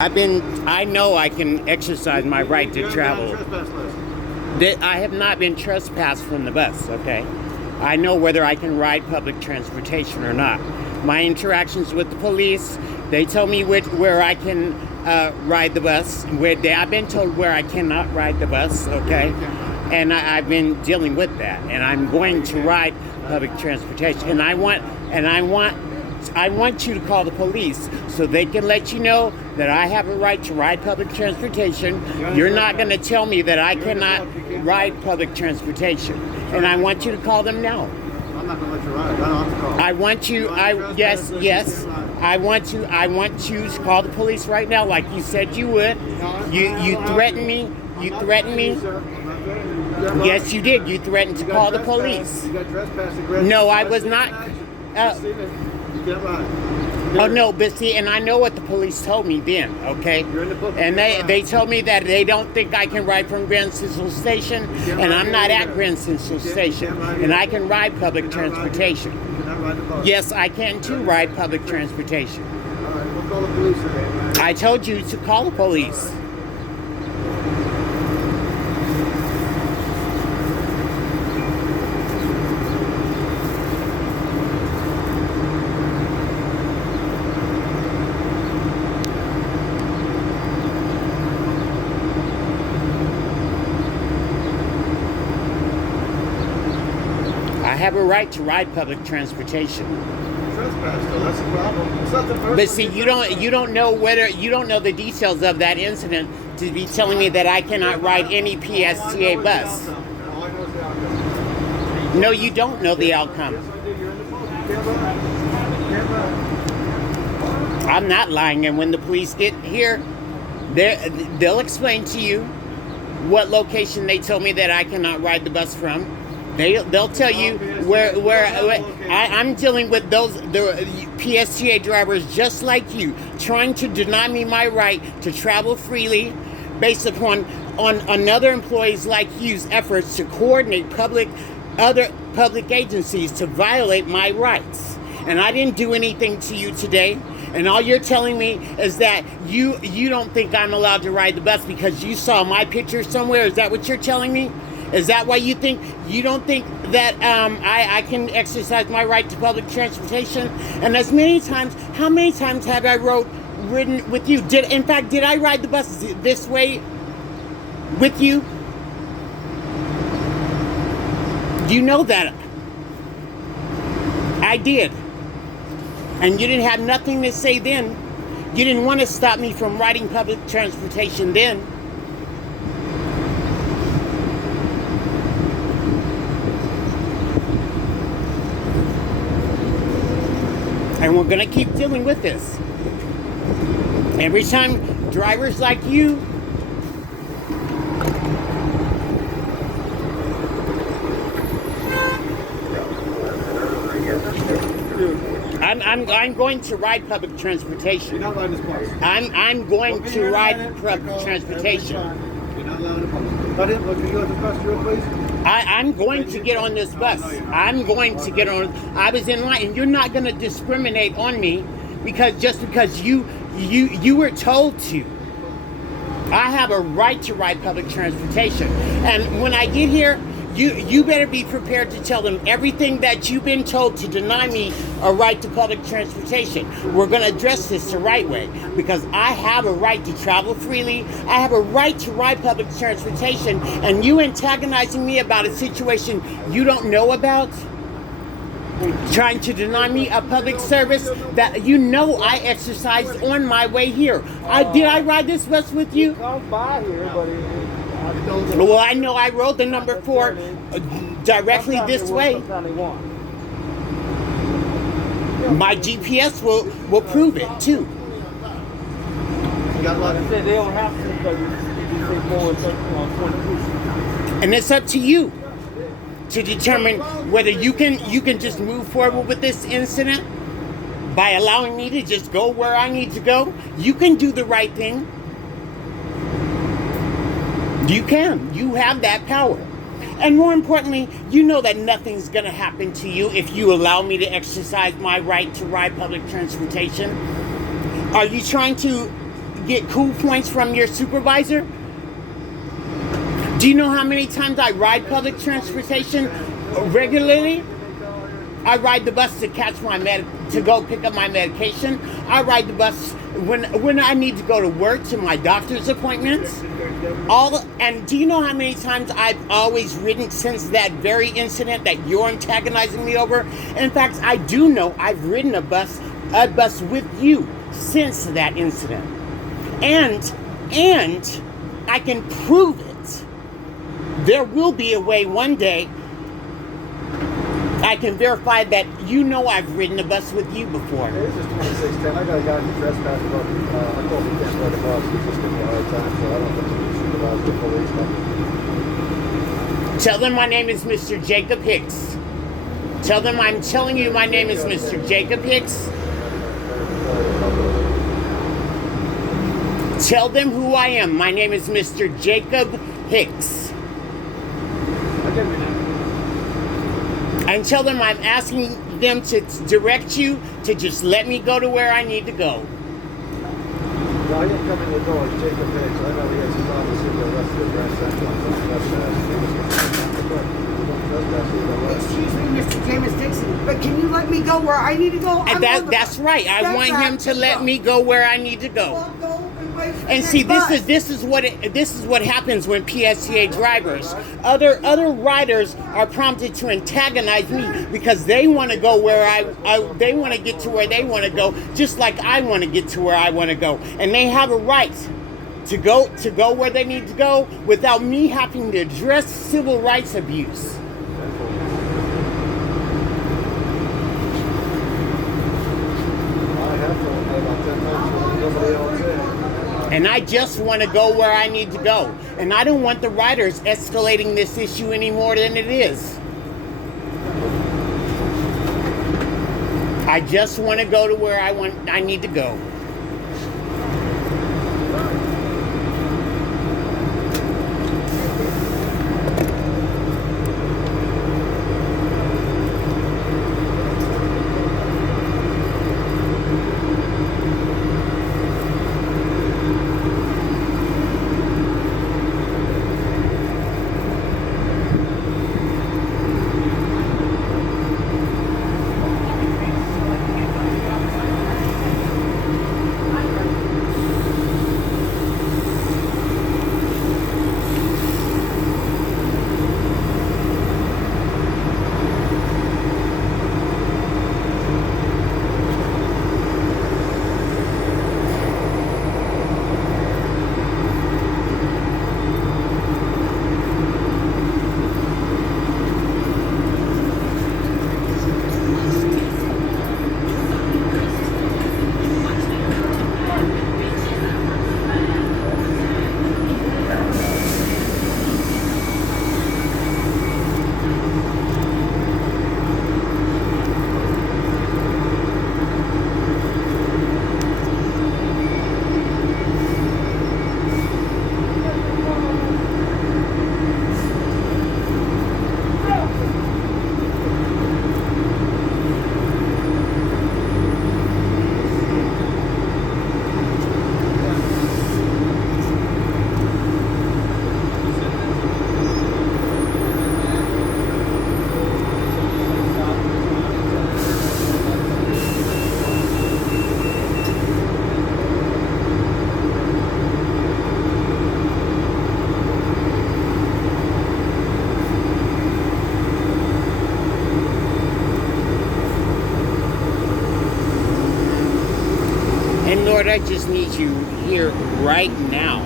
I know I can exercise my right to travel. I have not been trespassed from the bus, okay? I know whether I can ride public transportation or not. My interactions with the police, they tell me where I can ride the bus. I've been told where I cannot ride the bus, okay? And I've been dealing with that. And I'm going to ride public transportation. And I want you to call the police so they can let you know that I have a right to ride public transportation. You're not going to tell me that I cannot ride public transportation. And I want you to call them now. I'm not going to let you ride. I don't have to call. I want you, yes. I want you to call the police right now like you said you would. You threatened me. You threatened me. Yes, you did. You threatened to call the police. You got trespassing. No, I was not. You can't ride. Oh no, but see, and I know what the police told me then, okay? And they told me that they don't think I can ride from Grand Central Station, and I'm not at Grand Central Station, and I can ride public transportation. Yes, I can too ride public transportation. All right, we'll call the police today. I told you to call the police. I have a right to ride public transportation. Trespass, though. That's the problem. It's not the first. But see, you don't know the details of that incident to be telling me that I cannot ride any PSTA bus. All I know is the outcome. No, you don't know the outcome. Yes, I do. You're in the boat. You can't ride. You can't ride. I'm not lying, and when the police get here, they'll explain to you what location they told me that I cannot ride the bus from. They'll tell you where I'm dealing with the PSTA drivers just like you, trying to deny me my right to travel freely based upon another employees like you's efforts to coordinate other public agencies to violate my rights. And I didn't do anything to you today. And all you're telling me is that you don't think I'm allowed to ride the bus because you saw my picture somewhere. Is that what you're telling me? Is that why you don't think that I can exercise my right to public transportation? And how many times have I ridden with you? Did I ride the bus this way with you? You know that I did. And you didn't have nothing to say then. You didn't want to stop me from riding public transportation then. And we're going to keep dealing with this. Every time drivers like you I'm going to ride public transportation. You're not riding this bus. I'm going to ride public transportation. You're not allowed to public. Let him look at you at the bus real please. I'm going to get on this bus. I'm going to get on. I was in line, and you're not going to discriminate on me because you were told to. I have a right to ride public transportation, and when I get here, you better be prepared to tell them everything that you've been told to deny me a right to public transportation. We're going to address this the right way because I have a right to travel freely. I have a right to ride public transportation, and you antagonizing me about a situation you don't know about, trying to deny me a public service that you know I exercised on my way here. Did I ride this bus with you? Come by here, but Well, I know I rode the number 4 directly this way. My GPS will prove it too. Like I said, they don't have to because you say more than 22. And it's up to you to determine whether you can just move forward with this incident by allowing me to just go where I need to go. You can do the right thing. You can. You have that power. And more importantly, you know that nothing's going to happen to you if you allow me to exercise my right to ride public transportation. Are you trying to get cool points from your supervisor? Do you know how many times I ride public transportation regularly? I ride the bus to catch to go pick up my medication. I ride the bus when I need to go to work, to my doctor's appointments. And do you know how many times I've always ridden since that very incident that you're antagonizing me over? In fact, I do know I've ridden a bus with you since that incident. And I can prove it. There will be a way one day I can verify that you know I've ridden a bus with you before. This is 2610. I got a guy who trespassed about, I told him he can't ride the bus. He's just giving me a hard time, so I don't think he can supervise the police. Tell them my name is Mr. Jacob Hicks. Tell them I'm telling you my name is Mr. Jacob Hicks. Tell them who I am. My name is Mr. Jacob Hicks. And tell them I'm asking them to direct you to just let me go to where I need to go. No, he didn't come in the door. It's Jacob Hicks. I know he has his office in the rest of the Grand Central. Excuse me, Mr. James Dixon, but can you let me go where I need to go? And that's right. I want him to let me go where I need to go. I'll go and wait for And the see, next this is what happens when PSTA drivers, other riders are prompted to antagonize me because they want to go where they want to get to where they want to go, just like I want to get to where I want to go, and they have a right to go where they need to go without me having to address civil rights abuse. And I just want to go where I need to go. And I don't want the riders escalating this issue any more than it is. I just want to go to where I need to go. And Lord, I just need you here right now.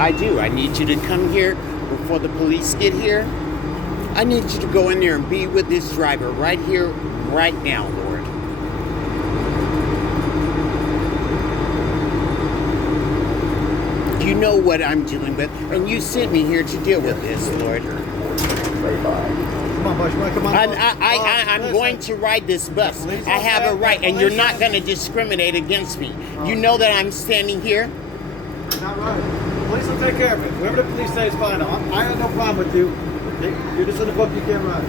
I do. I need you to come here before the police get here. I need you to go in there and be with this driver right here, right now, Lord. You know what I'm dealing with, and you sent me here to deal with this, Lord. Come on, Bush, come on. I'm going to ride this bus. I have a right, and you're not going to discriminate against me. You know that I'm standing here. Not right. Police will take care of it. Whoever the police say is fine. I have no problem with you. You're just in the book, you can't ride.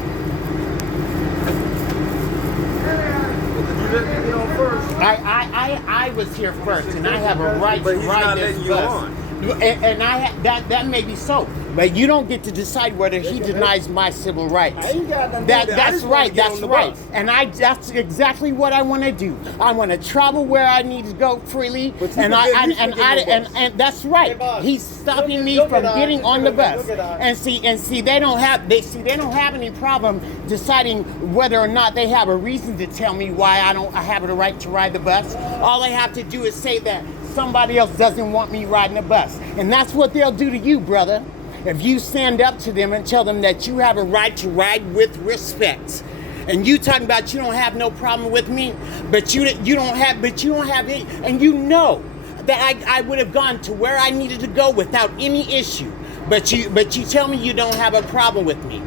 letting me on first. I was here first, and I have a right But to he's ride not this letting you bus. on. And that may be so, but you don't get to decide whether he denies my civil rights. I ain't got nothing to do with that. I That's just wanna right. get That's on the right. bus. And that's exactly what I want to do. I want to travel where I need to go freely, But you and can get on the bus. and that's right. Hey, boss, He's stopping me look from at getting us. on the Look at bus. us. And see they don't have any problem deciding whether or not they have a reason to tell me why I have the right to ride the bus. All they have to do is say that somebody else doesn't want me riding the bus. And that's what they'll do to you, brother. If you stand up to them and tell them that you have a right to ride with respect. And you talking about you don't have no problem with me, but you don't have any, and you know that I would have gone to where I needed to go without any issue. But you tell me you don't have a problem with me.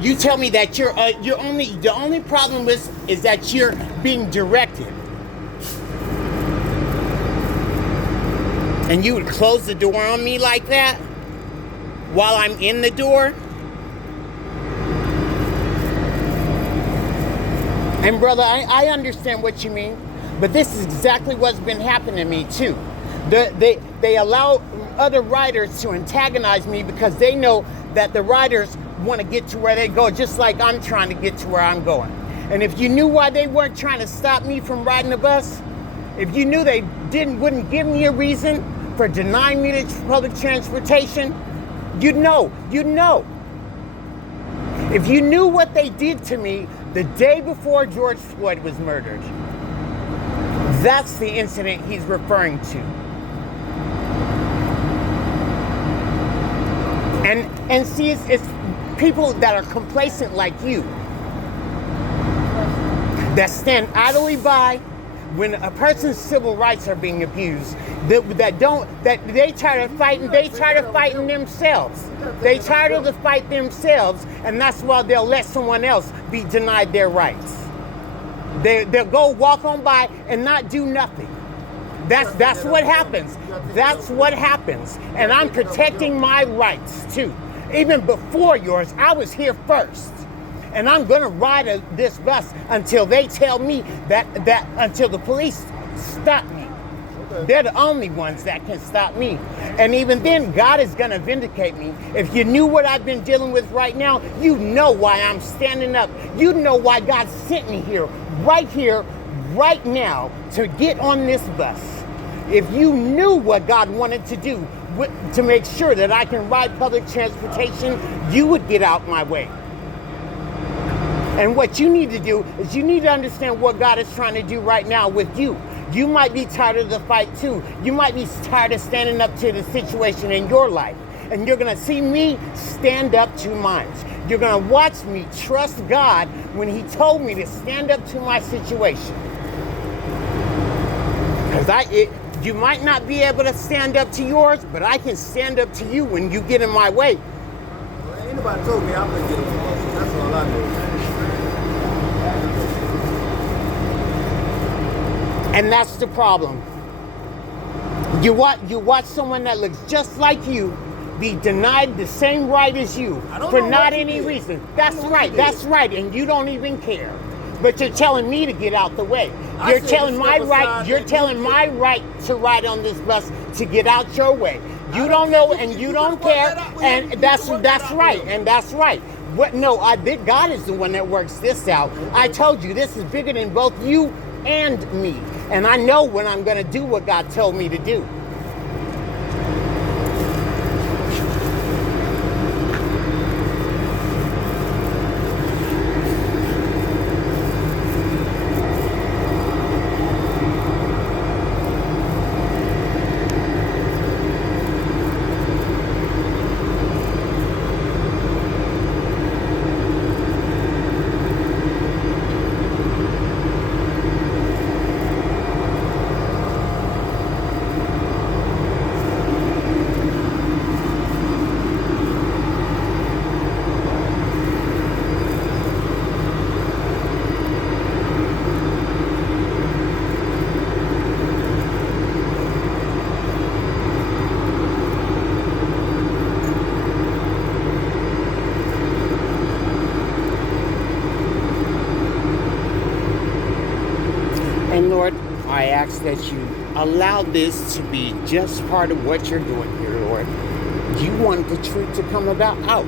You tell me that the only problem is that you're being directed. And you would close the door on me like that while I'm in the door? And brother, I understand what you mean, but this is exactly what's been happening to me too. They allow other riders to antagonize me because they know that the riders want to get to where they go, just like I'm trying to get to where I'm going. And if you knew why they weren't trying to stop me from riding the bus, if you knew they wouldn't give me a reason for denying me the public transportation, you'd know. If you knew what they did to me the day before George Floyd was murdered, that's the incident he's referring to. And see, it's people that are complacent like you that stand idly by when a person's civil rights are being abused, they try to fight themselves. They try to fight themselves, and that's why they'll let someone else be denied their rights. They'll go walk on by and not do nothing. That's what happens. That's what happens. And I'm protecting my rights too. Even before yours, I was here first. And I'm gonna ride this bus until they tell me until the police stop me. They're the only ones that can stop me. And even then, God is gonna vindicate me. If you knew what I've been dealing with right now, you know why I'm standing up. You know why God sent me here, right now, to get on this bus. If you knew what God wanted to do to make sure that I can ride public transportation, you would get out my way. And what you need to do is you need to understand what God is trying to do right now with you. You might be tired of the fight too. You might be tired of standing up to the situation in your life. And you're gonna see me stand up to mine. You're gonna watch me trust God when He told me to stand up to my situation. Because you might not be able to stand up to yours, but I can stand up to you when you get in my way. Well, ain't nobody told me I'm gonna get on the bus. That's all I know. And that's the problem. You watch someone that looks just like you be denied the same right as you for not any reason. That's right, and you don't even care. But you're telling me to get out the way. You're telling my right to ride on this bus to get out your way. You don't know and you don't care, and that's right. What? No, God is the one that works this out. I told you this is bigger than both you and me, and I know when I'm going to do what God told me to do. ask that you allow this to be just part of what you're doing here, Lord. You want the truth to come out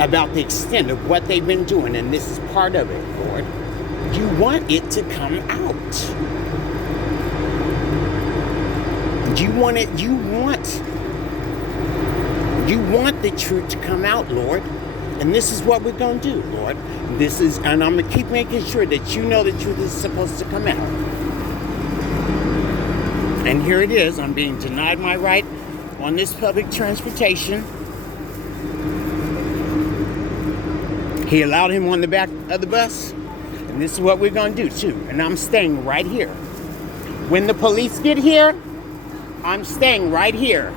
about the extent of what they've been doing, and this is part of it, Lord. You want it to come out. You want the truth to come out, Lord. And this is what we're going to do, Lord. And I'm going to keep making sure that you know the truth is supposed to come out. And here it is. I'm being denied my right on this public transportation. He allowed him on the back of the bus. And this is what we're going to do, too. And I'm staying right here. When the police get here, I'm staying right here.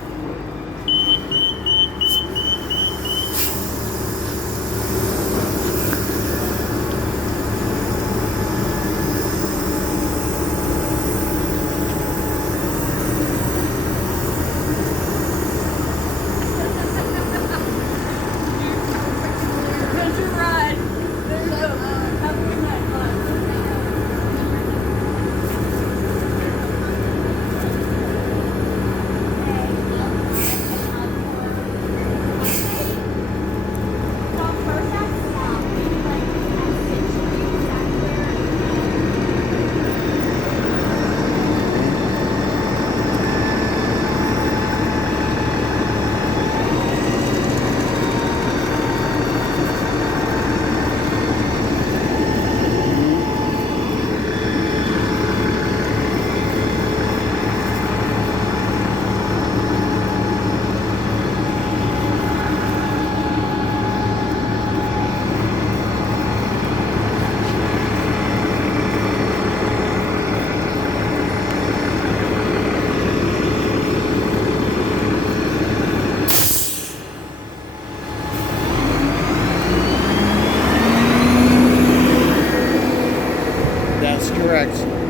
That's correct.